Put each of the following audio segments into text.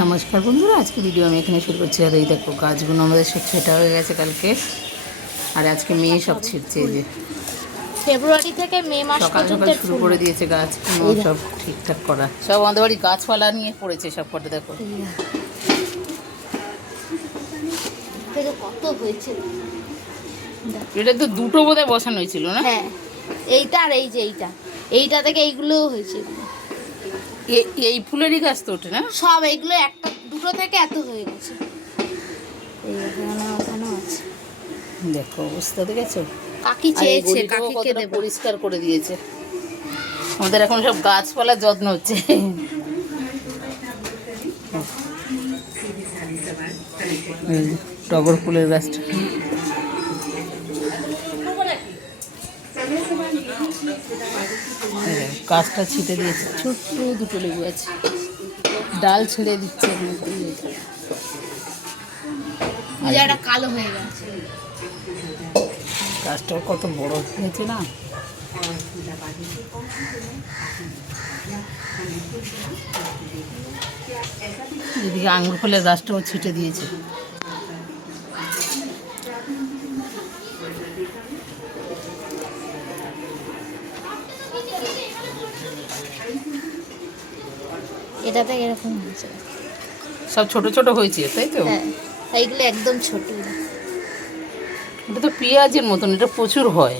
নমস্কার বন্ধুরা, আজকে ভিডিও আমি এখানে শুরু করছি। আর এই দেখো গাছগুলো আমাদের সব ছেটা হয়ে গেছে কালকে, আর আজকে মেয়ে সব ছিঁড়ছে। এই যে ফেব্রুয়ারি থেকে মে মাস সকাল পর্যন্ত সকাল শুরু করে দিয়েছে গাছ সব ঠিকঠাক করা। সব আমাদের বাড়ি গাছপালা নিয়ে পড়েছে সব কটা, দেখো কত হয়েছে। এটা তো দুটো বোধহয় বসানো হয়েছিল না? হ্যাঁ, এইটা আর এই যে এইটা থেকে এইগুলোও হয়েছে। এই ফুলেরই গাছ তো ওঠে না সব, এইগুলো একটা দুটো থেকে এত হয়ে গেছে। এই ওখানে আছে, দেখো অবস্থা দেখেছো। কাকি চেয়েছে, কাকিকে দেব। পরিষ্কার করে দিয়েছে। আমাদের এখন সব গাছপালার যত্ন হচ্ছে। টগর ফুলের গাছটা গাছটা ছিটে দিয়েছে, ছোট্ট দুটো লেবু আছে, ডাল ছেড়ে দিচ্ছে। কালো হয়ে গেছে গাছটাও কত বড় হয়েছে না। এদিকে আঙুর ফলের গাছটাও ছিটে দিয়েছে। এটাতে এরকম হয়েছে, সব ছোট ছোট হয়েছে, তাই তো? হ্যাঁ, এইগুলো একদম ছোট। এটা তো পেঁয়াজের মতন, এটা প্রচুর হয়।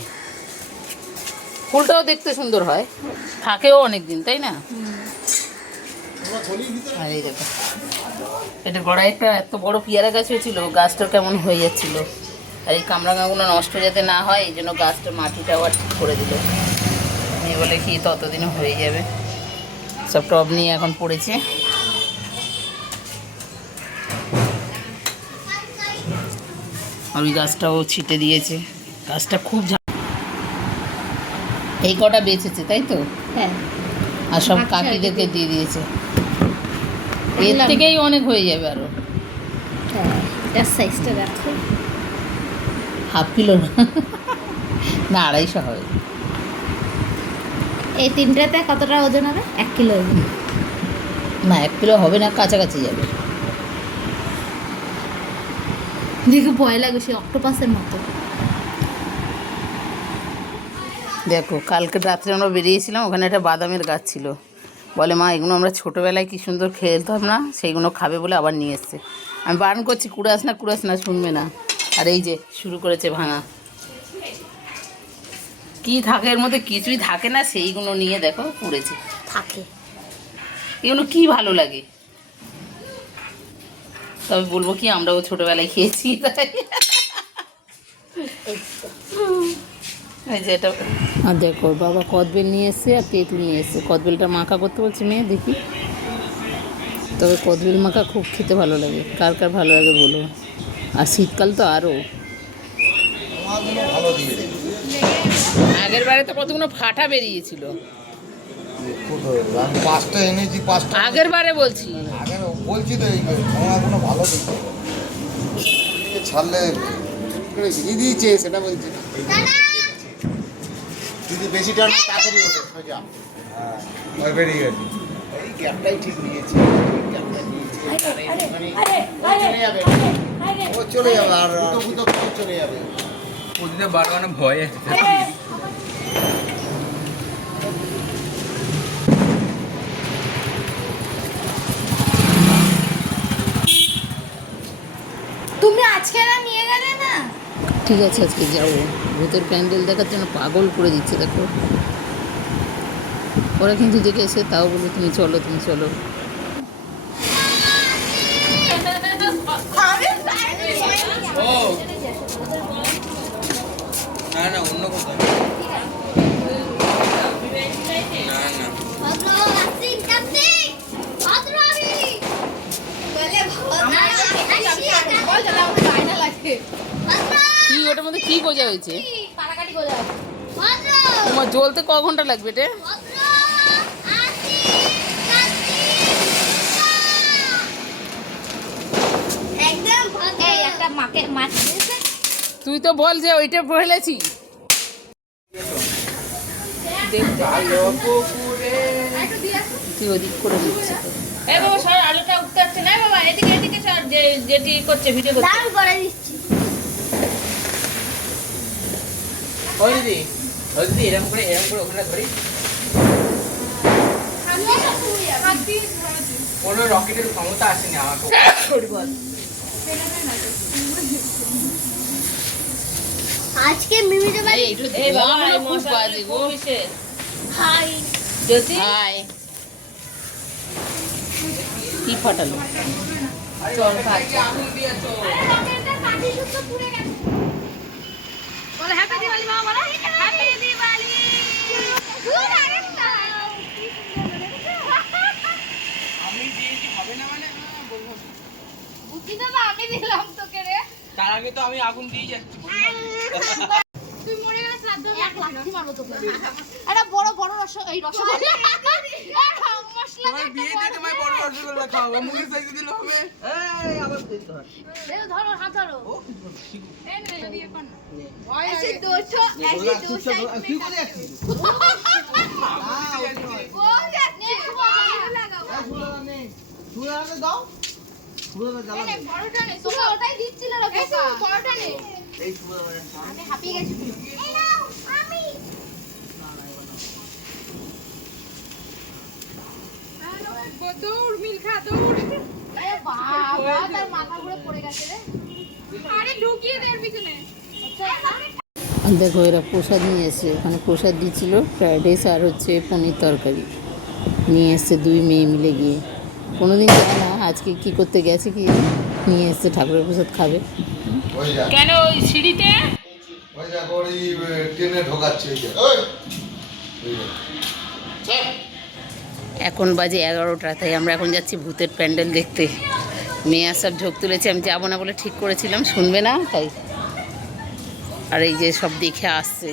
ফুলটাও দেখতে সুন্দর হয়, থাকেও অনেক দিন, তাই না? আর এই দেখো, এটা গোড়ায় একটা এত বড় পেয়ারা গাছ হয়েছিল, গাছটা কেমন হয়ে যাচ্ছিল। আর এই কামরাঙাগুলো নষ্ট যাতে না হয় এই জন্য গাছটা মাটিটা আবার ঠিক করে দিল। নিয়ে বলে কি ততদিনে হয়ে যাবে। সব টব নিয়ে এখন পড়েছে। আর ওই গাছটাও ছিটে দিয়েছে। গাছটা খুব এই কটা বেঁচেছে, তাই তো? হ্যাঁ, আর সব কাকিদেরকে দিয়ে দিয়েছে। এর থেকেই অনেক হয়ে যাবে আরো। হ্যাঁ, এটার সাইজটা দেখো, হাফ কিলো না, 250 হবে। এই তিনটাতে কতটা ওজন হবে? 1 কিলো ওজন না, 1 কিলো হবে না, কাছাকাছি যাবে। দেখে ভয় লাগে, সে অক্টোপাসের মতো। দেখো কালকে রাত্রে আমরা বেরিয়েছিলাম, ওখানে একটা বাদামের গাছ ছিল। বলে মা এগুলো আমরা ছোটোবেলায় কি সুন্দর খেলতাম না, সেইগুলো খাবে বলে আবার নিয়ে এসছে। আমি বারণ করছি কুড়াস না, শুনবে না। আর এই যে শুরু করেছে ভাঙা। কি থাকে এর মধ্যে? কিছুই থাকে না, সেইগুলো নিয়ে দেখো পড়েছে। থাকে এগুলো কি ভালো লাগে। তবে বলবো কি, আমরাও ছোটোবেলায় খেয়েছি তাই। এই যে এটা, আর দেখো বাবা কদবেল নিয়ে এসছে আর তেঁতুল নিয়ে এসছে। কদবেলটা মাখা করতে বলছে মেয়ে, দেখি। তবে কদবেল মাখা খুব খেতে ভালো লাগে, কার কার ভালো লাগে বলো। আর শীতকাল তো আরও। আগের বারে তো কতগুলো ফাটা বেরিয়েছিল। আগের বারে বলছি তো এইগুলো ভালো ছাড়লে দিয়েছে, সেটা বলছি। যদি বেশি টান তাড়াতাড়ি ওঠে সোজা। হ্যাঁ, বেরিয়ে গেছে। এই গ্যাপটাই ঠিক নিয়েছে, ও চলে যাবে। আর চলে যাবে ওদিকে বারবার ভয় আছে। তুমি আজকে না নিয়ে গেলে না? ঠিক আছে, আজকে যাবো। ভূতের প্যান্ডেল দেখার জন্য পাগল করে দিচ্ছে দেখো। ওরা কিন্তু দেখে এসে তাও বলে তুমি চলো। না অন্য কোথাও। কি ওটার মধ্যে কি গোজা হয়েছে? তোমার জ্বলতে ক ঘন্টা লাগবে এটা? তুই তো বল যে ওইটা ফেলেছি। তুই ওদিক করে দিচ্ছে। আলুটা উঠতে হচ্ছে না। যে যেটি করছে ভিডিও করছে দাঁড় করে দিচ্ছি। ওই দিদি এরকম করে ওখানে ধরি কোনো রকেটের ক্ষমতা আসেনি আমাকে আজকে মিমিতে বাড়ি এই একটু ধোঁয়া খুব বাজে গো। হাই জ্যোতি হাই কি ফাটালো চল খাই আগুন দিয়ে চল রকেটটা কাটি শুদ্ধ পুড়ে গেছে। বলে হ্যাপি দিওয়ালি মা, বলো হ্যাপি দিওয়ালি। দূর আগে দাও। আমি দিয়েছি হবে না মানে বলবো বুদ্ধি দাদা আমি দিলাম তোকে রে। তার আগে তো আমি আগুন দিয়ে যাচ্ছি তুই মরে গেলে শ্রাদ্ধ এক লাঠি মারবো তোকে। একটা বড় বড় এই রসগোল্লা মশলা তোমার বিয়েতে তোমায় বড় রসগোল্লা খাওয়াবো মুখে সাইজে দিলে হবে এই আবার দিতে হয় ধরো হাত ধরো। ও এই নে দিয়ে কর না। ऐसे 200 ऐसे 200 কি করে যাচ্ছিস ও যাচ্ছে লাগাও। তুই আগে দাও পুরো জ্বালা এই বড়টা নে, তোকে ওটাই দিচ্ছিল রে বাবা। বড়টা নে। এই পুরো আমি হাঁপিয়ে গেছি। এই নাও আমি। দৌড় মিল খা দৌড়। এ বাবা তার মাথা ঘুরে পড়ে গেছে রে। আরে ঢুকিয়ে দে এর পিছনে। দেখো এরা প্রসাদ নিয়ে এসছে, ওখানে প্রসাদ দিচ্ছিল ফ্রাইড রাইস আর হচ্ছে পনির তরকারি নিয়ে এসছে দুই মেয়ে মিলে গিয়ে। কোনোদিন যায় না, আজকে কি করতে গেছে কি নিয়ে এসছে ঠাকুরের প্রসাদ খাবে। ওই যা কেন ওই সিঁড়িতে ওই যা ওই ট্রেনে ঢোকাচ্ছে ওই যা ওই যা এখন বাজে 11টা, তাই আমরা এখন যাচ্ছি ভূতের প্যান্ডেল দেখতে। মেয়ে আসার ঝোঁক তুলেছে, আমি যাবো না বলে ঠিক করেছিলাম, শুনবে না তাই। আর এই যে সব দেখে আসছে,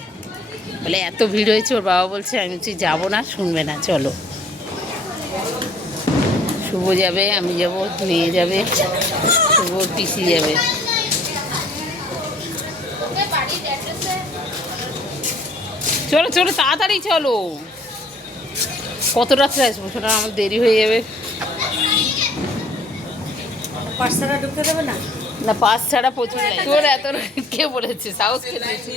বলে এত ভিড় হয়েছে, ওর বাবা বলছে, আমি বলছি যাবো না, শুনবে না, চলো। শুভ যাবে, আমি যাব, মেয়ে যাবে, শুভ পিসি যাবে। ওকে বাড়ির অ্যাড্রেসে চলো চলো তাড়াতাড়ি চলো, কত রাত্রে আসবো, সেটা আমার দেরি হয়ে যাবে। পাঁচ টাকা ঢুকতে দেবে না? না পাস ছাড়া প্রচুর লাগে। তোর এত কে বলেছে সাহস কে দিয়েছে?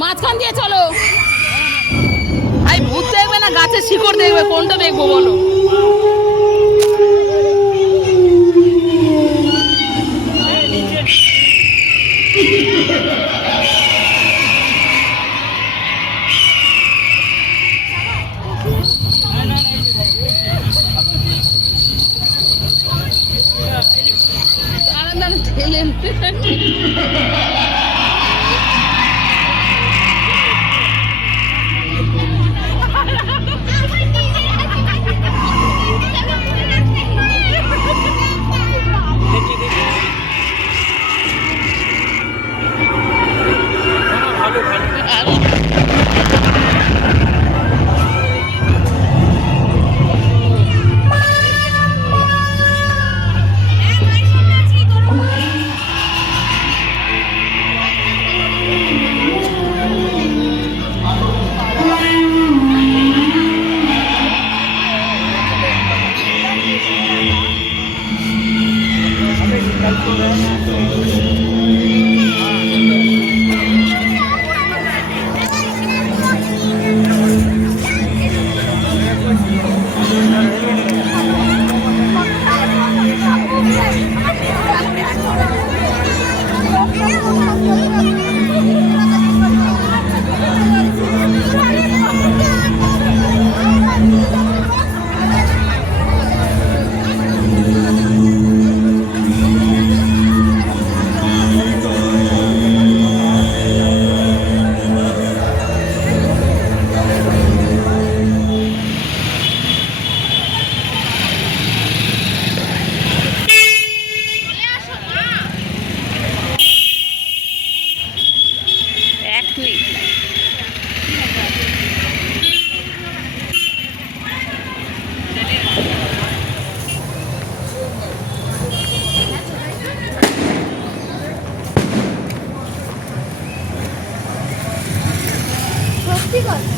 মাঝখান দিয়ে চলো। আই ভূত দেখবে না গাছের শিকড় দেখবে, কোনটা দেখবো বলো? ঠেলেন সত্যি কথা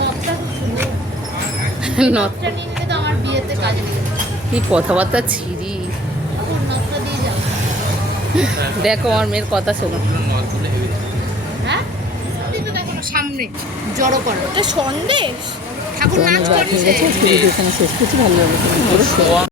নকটা খুব সুন্দর। নকটা নিয়ে নিলে তো আমার বিয়েতে কাজে লেগে যাবে। কি কথাবার্তা ছিরি, নকটা দিয়ে যাও। দেখো আমার মেয়ের কথা শোনো। হ্যাঁ কিন্তু দেখো না, সামনে জড়ো করো ওটা সন্দেশ ঠাকুর নাচ করছে। শেষ করছি, ভালো লাগবে।